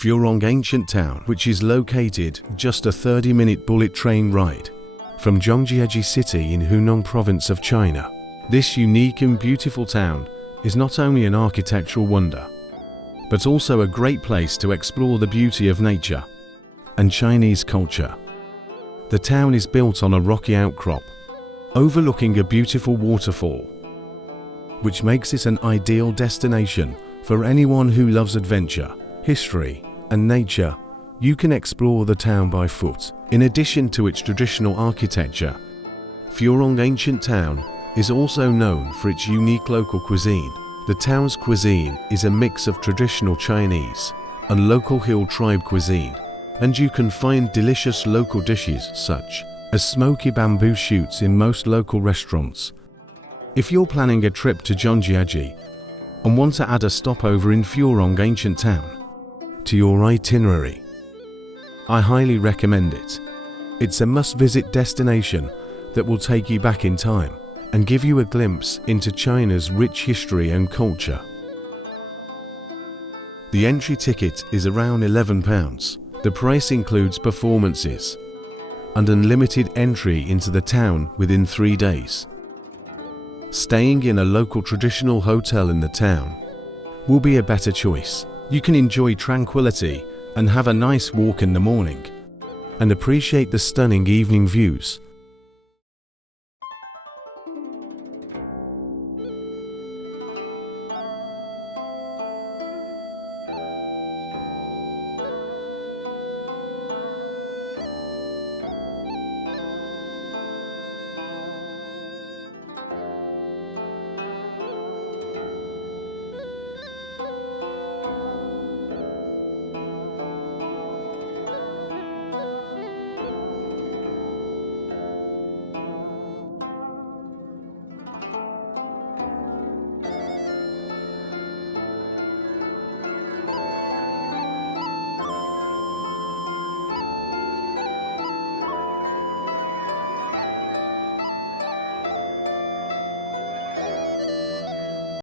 Furong ancient town, which is located just a 30-minute bullet train ride from Zhangjiajie city in Hunan province of China. This unique and beautiful town is not only an architectural wonder, but also a great place to explore the beauty of nature and Chinese culture. The town is built on a rocky outcrop, overlooking a beautiful waterfall, which makes it an ideal destination for anyone who loves adventure, history, and nature. You can explore the town by foot. In addition to its traditional architecture, Furong ancient town is also known for its unique local cuisine. The town's cuisine is a mix of traditional Chinese and local hill tribe cuisine, and you can find delicious local dishes such as smoky bamboo shoots in most local restaurants. If you're planning a trip to Zhangjiajie and want to add a stopover in Furong ancient town to your itinerary, I highly recommend it. It's a must-visit destination that will take you back in time and give you a glimpse into China's rich history and culture. The entry ticket is around £11. The price includes performances and unlimited entry into the town within 3 days. Staying in a local traditional hotel in the town will be a better choice. You can enjoy tranquility and have a nice walk in the morning and appreciate the stunning evening views